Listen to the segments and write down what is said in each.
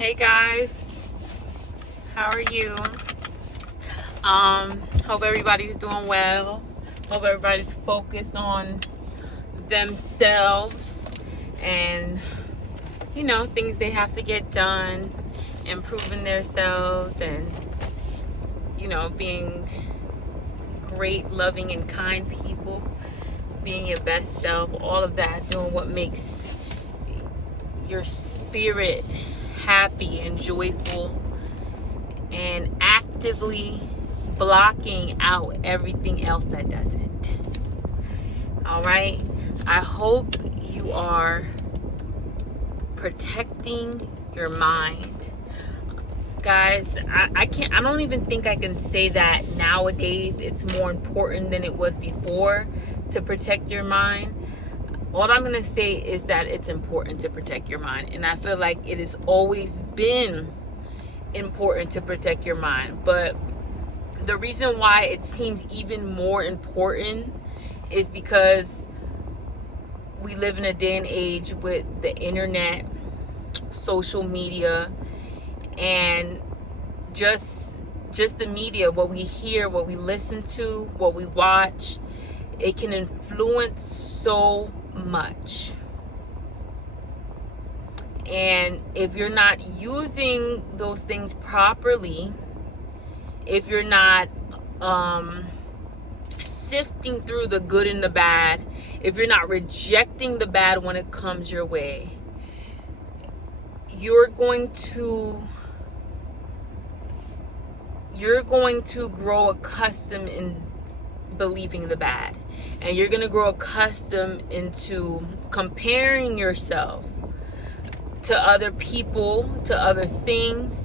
Hey guys, how are you? Hope everybody's doing well. Hope everybody's focused on themselves and things they have to get done, improving themselves, and being great, loving, and kind people, being your best self, all of that, doing what makes your spirit happy and joyful, and actively blocking out everything else that doesn't. All right, I hope you are protecting your mind, guys. I don't even think I can say that nowadays it's more important than it was before to protect your mind. All I'm going to say is that it's important to protect your mind. And I feel like it has always been important to protect your mind. But the reason why it seems even more important is because we live in a day and age with the internet, social media, and just the media, what we hear, what we listen to, what we watch. It can influence so much. And if you're not using those things properly, if you're not sifting through the good and the bad, if you're not rejecting the bad when it comes your way, you're going to grow accustomed in believing the bad, and you're going to grow accustomed into comparing yourself to other people, to other things,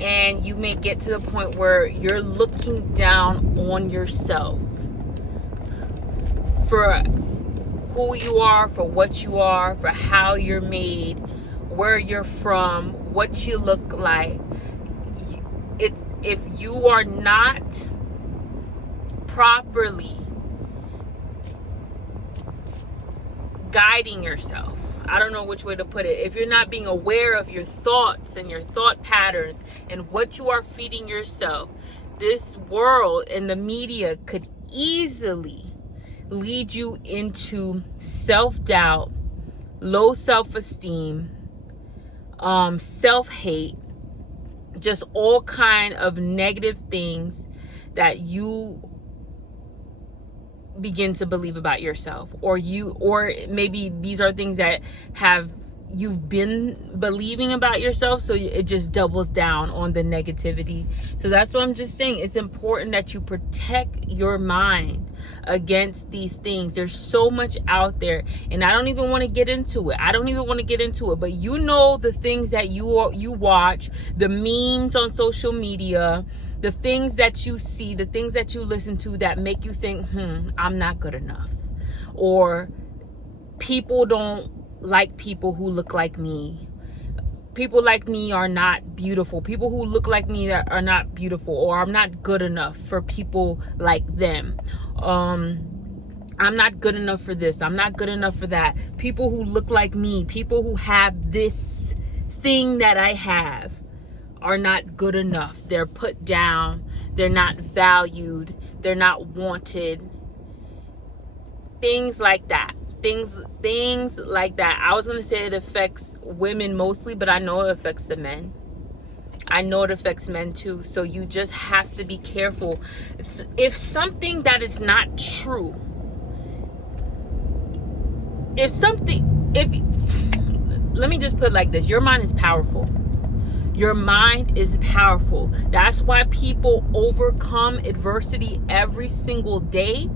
and you may get to the point where you're looking down on yourself for who you are, for what you are, for how you're made, where you're from, what you look like. If you are not properly guiding yourself, I don't know which way to put it, if you're not being aware of your thoughts and your thought patterns and what you are feeding yourself, this world and the media could easily lead you into self-doubt, low self-esteem, self-hate, just all kind of negative things that you begin to believe about yourself, or maybe these are things that you've been believing about yourself, so it just doubles down on the negativity. So that's what I'm just saying. It's important that you protect your mind against these things. There's so much out there, and I don't even want to get into it. But the things that you watch, the memes on social media, the things that you see, the things that you listen to that make you think, I'm not good enough, or people don't like people who look like me. People like me are not beautiful. People who look like me are not beautiful, or I'm not good enough for people like them. I'm not good enough for this. I'm not good enough for that. People who look like me, people who have this thing that I have, are not good enough. They're put down. They're not valued. They're not wanted. Things like that. Things like that. I was going to say it affects women mostly, but I know it affects the men. I know it affects men too. So you just have to be careful. If something that is not true, let me just put it like this. Your mind is powerful. Your mind is powerful. That's why people overcome adversity every single day.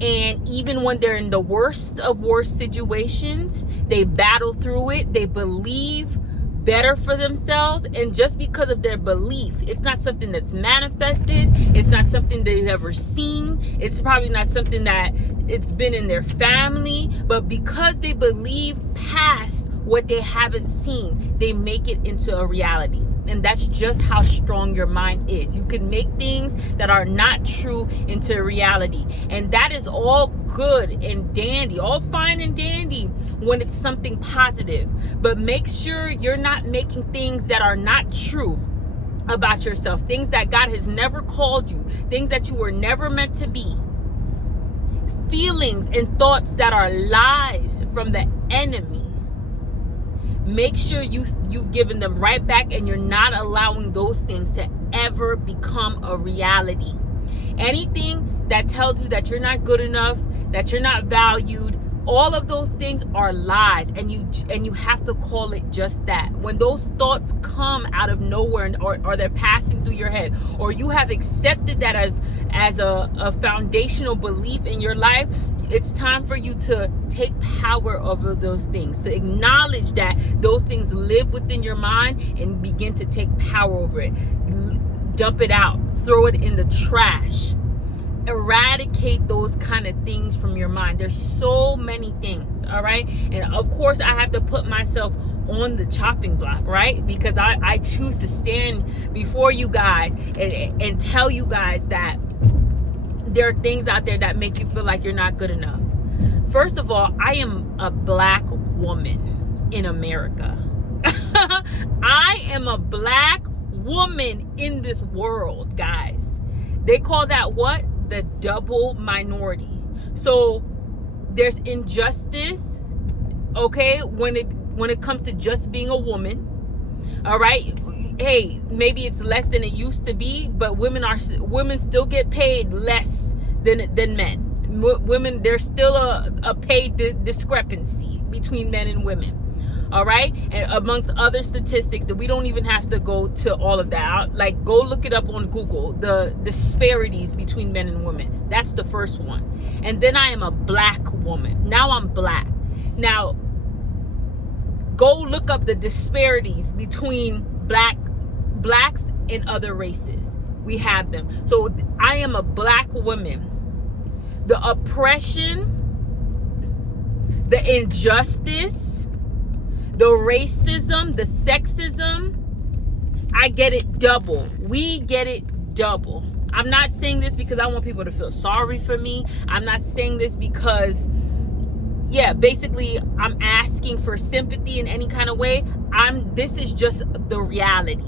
And even when they're in the worst of worst situations, they battle through it. They believe better for themselves. And just because of their belief, it's not something that's manifested. It's not something they've ever seen. It's probably not something that it's been in their family. But because they believe past what they haven't seen, they make it into a reality. And that's just how strong your mind is. You can make things that are not true into reality. And that is all good and dandy, all fine and dandy when it's something positive. But make sure you're not making things that are not true about yourself, things that God has never called you, things that you were never meant to be, feelings and thoughts that are lies from the enemy. Make sure you giving them right back, and you're not allowing those things to ever become a reality. Anything that tells you that you're not good enough, that you're not valued, all of those things are lies, and you have to call it just that. When those thoughts come out of nowhere, or they're passing through your head, or you have accepted that as a foundational belief in your life, it's time for you to take power over those things, to acknowledge that those things live within your mind and begin to take power over it. Dump it out, throw it in the trash. Eradicate those kind of things from your mind. There's so many things, all right? And of course, I have to put myself on the chopping block, right? Because I choose to stand before you guys and tell you guys that there are things out there that make you feel like you're not good enough. First of all, I am a black woman in America. I am a black woman in this world, guys. They call that what? The double minority. So there's injustice, okay, when it comes to just being a woman. All right, hey, maybe it's less than it used to be, but women still get paid less than men. Women, there's still a pay discrepancy between men and women. All right, and amongst other statistics that we don't even have to go to all of that. Like, go look it up on Google, the disparities between men and women. That's the first one. And then I am a black woman. Now I'm black. Now go look up the disparities between blacks and other races. We have them. So I am a black woman. The oppression, the injustice, the racism, the sexism, I get it double. We get it double. I'm not saying this because I want people to feel sorry for me. I'm not saying this because, basically I'm asking for sympathy in any kind of way. This is just the reality.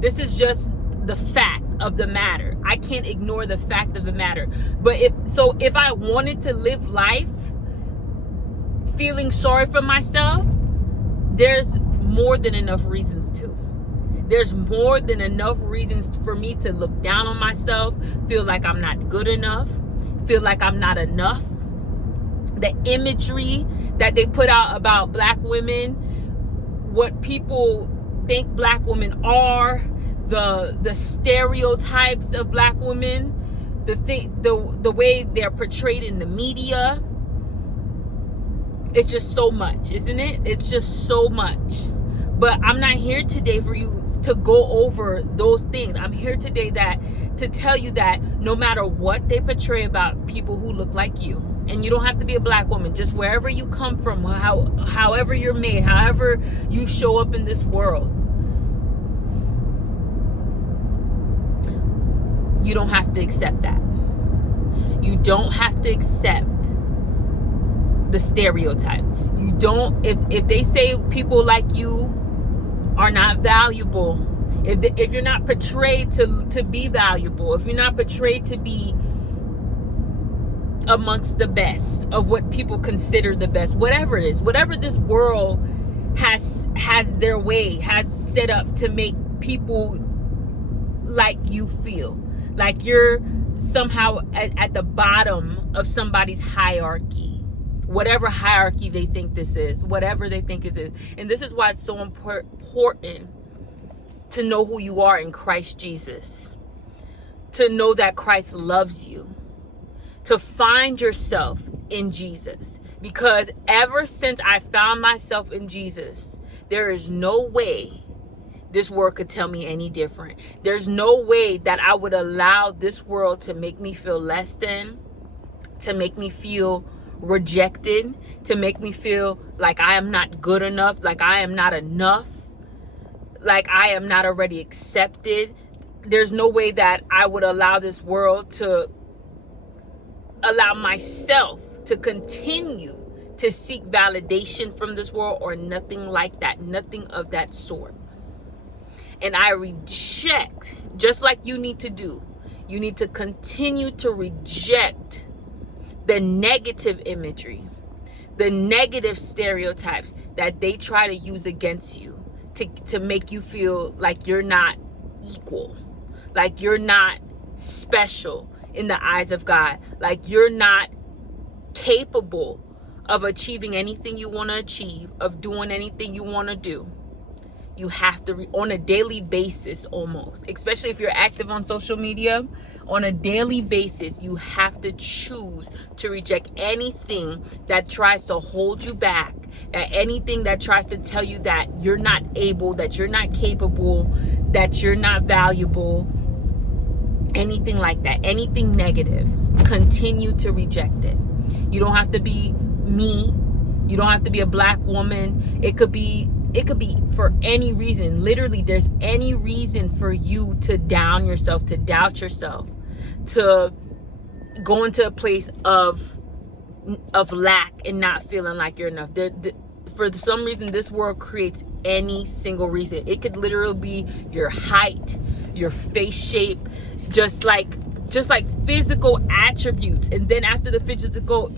This is just the fact of the matter. I can't ignore the fact of the matter. But if I wanted to live life feeling sorry for myself, there's more than enough reasons to. There's more than enough reasons for me to look down on myself, feel like I'm not good enough, feel like I'm not enough. The imagery that they put out about black women, what people think black women are, the stereotypes of black women, the way they're portrayed in the media. It's just so much, isn't it? It's just so much. But I'm not here today for you to go over those things. I'm here today to tell you that no matter what they portray about people who look like you, and you don't have to be a black woman, just wherever you come from, however you're made, however you show up in this world, you don't have to accept that. You don't have to accept the stereotype. You don't, if they say people like you are not valuable, if you're not portrayed to be valuable, if you're not portrayed to be amongst the best of what people consider the best, whatever it is, whatever this world has their way, has set up to make people like you feel like you're somehow at the bottom of somebody's hierarchy, whatever hierarchy they think this is, whatever they think it is. And this is why it's so important to know who you are in Christ Jesus, to know that Christ loves you, to find yourself in Jesus. Because ever since I found myself in Jesus, there is no way this world could tell me any different. There's no way that I would allow this world to make me feel less than, to make me feel rejected, to make me feel like I am not good enough, like I am not enough, like I am not already accepted. There's no way that I would allow this world to allow myself to continue to seek validation from this world, or nothing like that, nothing of that sort. And I reject, just like you need to do, you need to continue to reject the negative imagery, the negative stereotypes that they try to use against you to make you feel like you're not equal, like you're not special in the eyes of God, like you're not capable of achieving anything you want to achieve, of doing anything you want to do. You have to, on a daily basis almost, especially if you're active on social media, on a daily basis, you have to choose to reject anything that tries to hold you back, that anything that tries to tell you that you're not able, that you're not capable, that you're not valuable, anything like that, anything negative. Continue to reject it. You don't have to be me. You don't have to be a black woman. It could be for any reason. Literally, there's any reason for you to down yourself, to doubt yourself, to go into a place of lack and not feeling like you're enough. For some reason, this world creates any single reason. It could literally be your height, your face shape, just like physical attributes. And then after the physical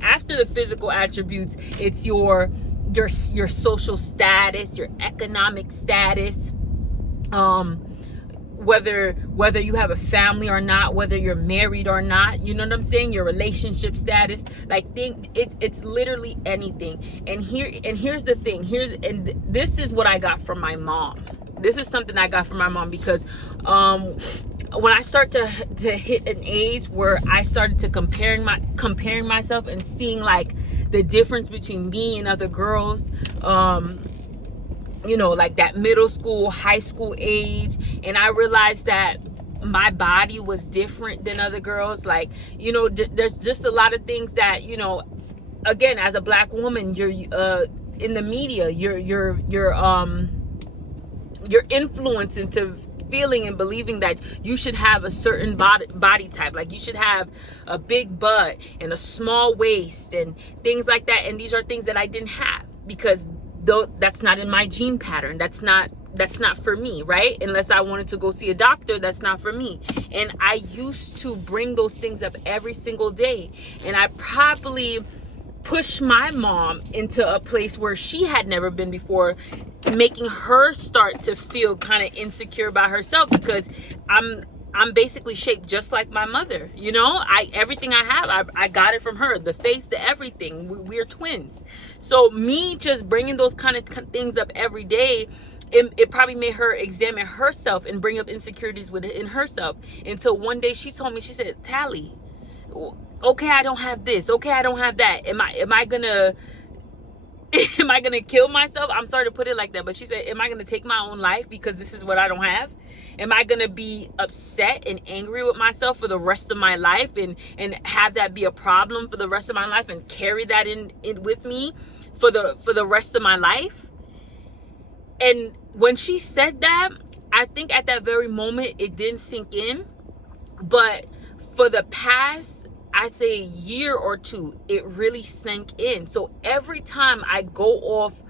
attributes, it's your social status, your economic status, whether you have a family or not, whether you're married or not, you know what I'm saying, your relationship status. Like, it's literally anything. And here's the thing, this is what I got from my mom. This is something I got from my mom, because when I start to hit an age where I started to comparing myself and seeing like the difference between me and other girls, like that middle school, high school age, and I realized that my body was different than other girls. Like, there's just a lot of things that, again, as a black woman, you're in the media, you're influenced into feeling and believing that you should have a certain body type, like you should have a big butt and a small waist and things like that. And these are things that I didn't have, because that's not in my gene pattern. That's not for me, right? Unless I wanted to go see a doctor, that's not for me. And I used to bring those things up every single day, and I probably pushed my mom into a place where she had never been before, making her start to feel kind of insecure about herself, because I'm basically shaped just like my mother. Everything I have, I got it from her, the face, the everything. We're twins. So me just bringing those kind of things up every day, it probably made her examine herself and bring up insecurities within herself. Until one day she told me, she said, "Tally, okay, I don't have this. Okay, I don't have that. Am I gonna kill myself?" I'm sorry to put it like that, but she said, "Am I gonna take my own life because this is what I don't have? Am I gonna be upset and angry with myself for the rest of my life and have that be a problem for the rest of my life and carry that in with me for the rest of my life?" And when she said that, I think at that very moment it didn't sink in, but for the past, I'd say, year or two, it really sank in. So every time I go off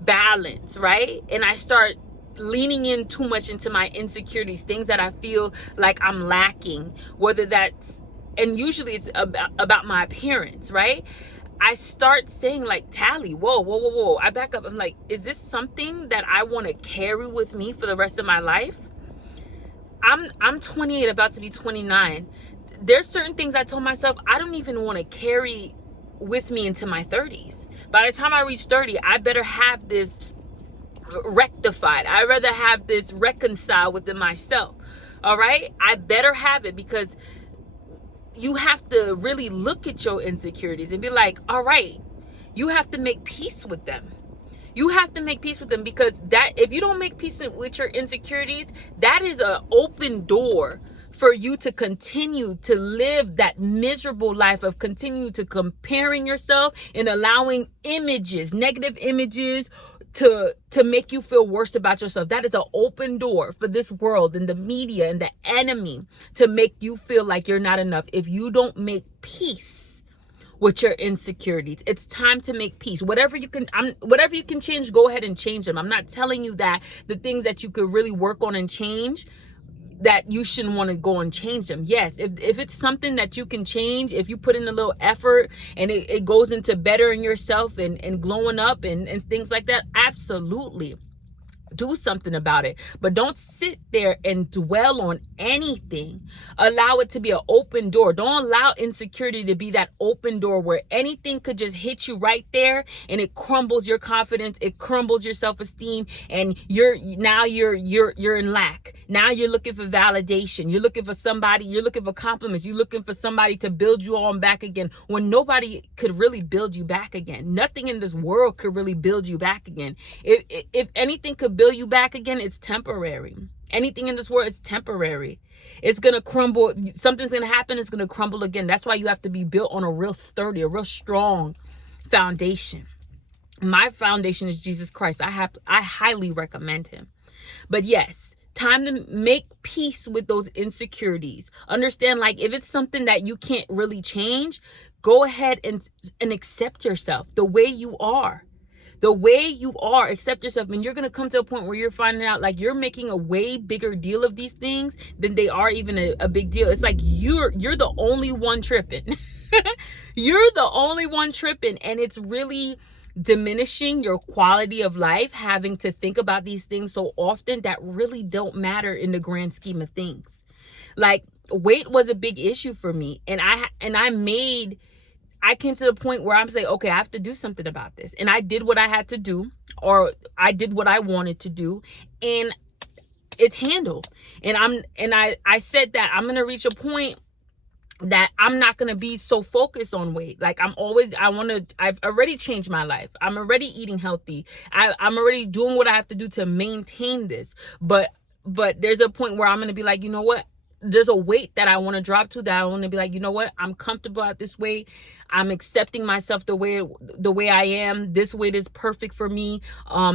balance, right, and I start leaning in too much into my insecurities, things that I feel like I'm lacking, whether that's, and usually it's about my appearance, right? I start saying like, "Tally, whoa. I back up. I'm like, is this something that I want to carry with me for the rest of my life? I'm 28, about to be 29. There's certain things I told myself I don't even want to carry with me into my 30s. By the time I reach 30, I better have this rectified. I'd rather have this reconciled within myself. All right? I better have it, because you have to really look at your insecurities and be like, all right, you have to make peace with them. You have to make peace with them, because that, if you don't make peace with your insecurities, that is an open door for you to continue to live that miserable life of continue to comparing yourself and allowing images, negative images, to make you feel worse about yourself. That is an open door for this world and the media and the enemy to make you feel like you're not enough if you don't make peace with your insecurities. It's time to make peace. Whatever you can change, go ahead and change them. I'm not telling you that the things that you could really work on and change, that you shouldn't want to go and change them. Yes, if it's something that you can change, if you put in a little effort and it goes into bettering yourself and glowing up and things like that, absolutely. Do something about it. But don't sit there and dwell on anything. Allow it to be an open door. Don't allow insecurity to be that open door where anything could just hit you right there and it crumbles your confidence, it crumbles your self-esteem, and you're in lack. Now you're looking for validation. You're looking for somebody, you're looking for compliments, you're looking for somebody to build you on back again when nobody could really build you back again. Nothing in this world could really build you back again. If anything could build you back again, it's temporary. Anything in this world is temporary. It's gonna crumble. Something's gonna happen, it's gonna crumble again. That's why you have to be built on a real sturdy, a real strong foundation. My foundation is Jesus Christ. I highly recommend him. But yes, time to make peace with those insecurities. Understand, like, if it's something that you can't really change, go ahead and accept yourself the way you are. The way you are, accept yourself. And you're going to come to a point where you're finding out like you're making a way bigger deal of these things than they are even a big deal. It's like you're the only one tripping. You're the only one tripping. And it's really diminishing your quality of life, having to think about these things so often that really don't matter in the grand scheme of things. Like, weight was a big issue for me. And I came to the point where I'm saying, okay, I have to do something about this. And I did what I had to do, or I did what I wanted to do, and it's handled. And I said that I'm going to reach a point that I'm not going to be so focused on weight. Like, I've already changed my life. I'm already eating healthy. I'm already doing what I have to do to maintain this. But there's a point where I'm going to be like, you know what? There's a weight that I want to drop to, that I want to be like, you know what? I'm comfortable at this weight. I'm accepting myself the way I am. This weight is perfect for me.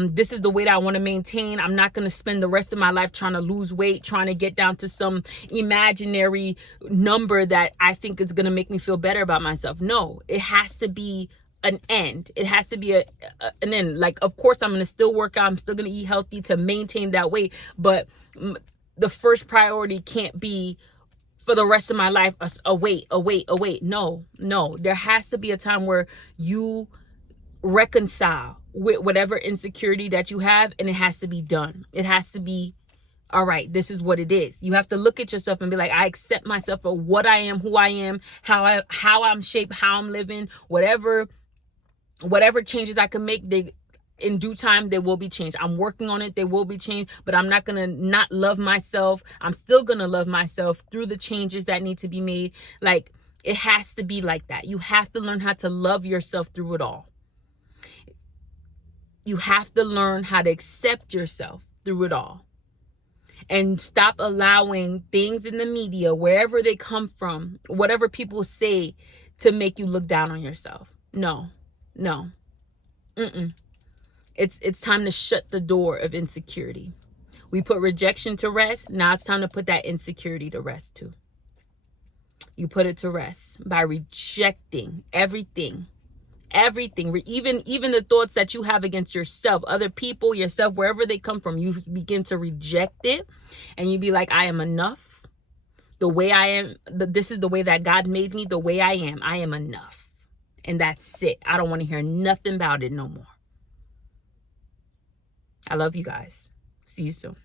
This is the weight I want to maintain. I'm not going to spend the rest of my life trying to lose weight, trying to get down to some imaginary number that I think is going to make me feel better about myself. No, it has to be an end. It has to be an end. Like, of course, I'm going to still work out. I'm still going to eat healthy to maintain that weight. But the first priority can't be for the rest of my life a weight. No. There has to be a time where you reconcile with whatever insecurity that you have, and it has to be done. It has to be, all right, this is what it is. You have to look at yourself and be like, I accept myself for what I am, who I am, how I'm shaped, how I'm living, whatever changes I can make, in due time, they will be changed. I'm working on it. They will be changed, but I'm not going to not love myself. I'm still going to love myself through the changes that need to be made. Like, it has to be like that. You have to learn how to love yourself through it all. You have to learn how to accept yourself through it all. And stop allowing things in the media, wherever they come from, whatever people say, to make you look down on yourself. No. It's time to shut the door of insecurity. We put rejection to rest. Now it's time to put that insecurity to rest too. You put it to rest by rejecting everything, even the thoughts that you have against yourself, other people, yourself, wherever they come from. You begin to reject it, and you be like, I am enough. The way I am, this is the way that God made me. The way I am enough, and that's it. I don't want to hear nothing about it no more. I love you guys. See you soon.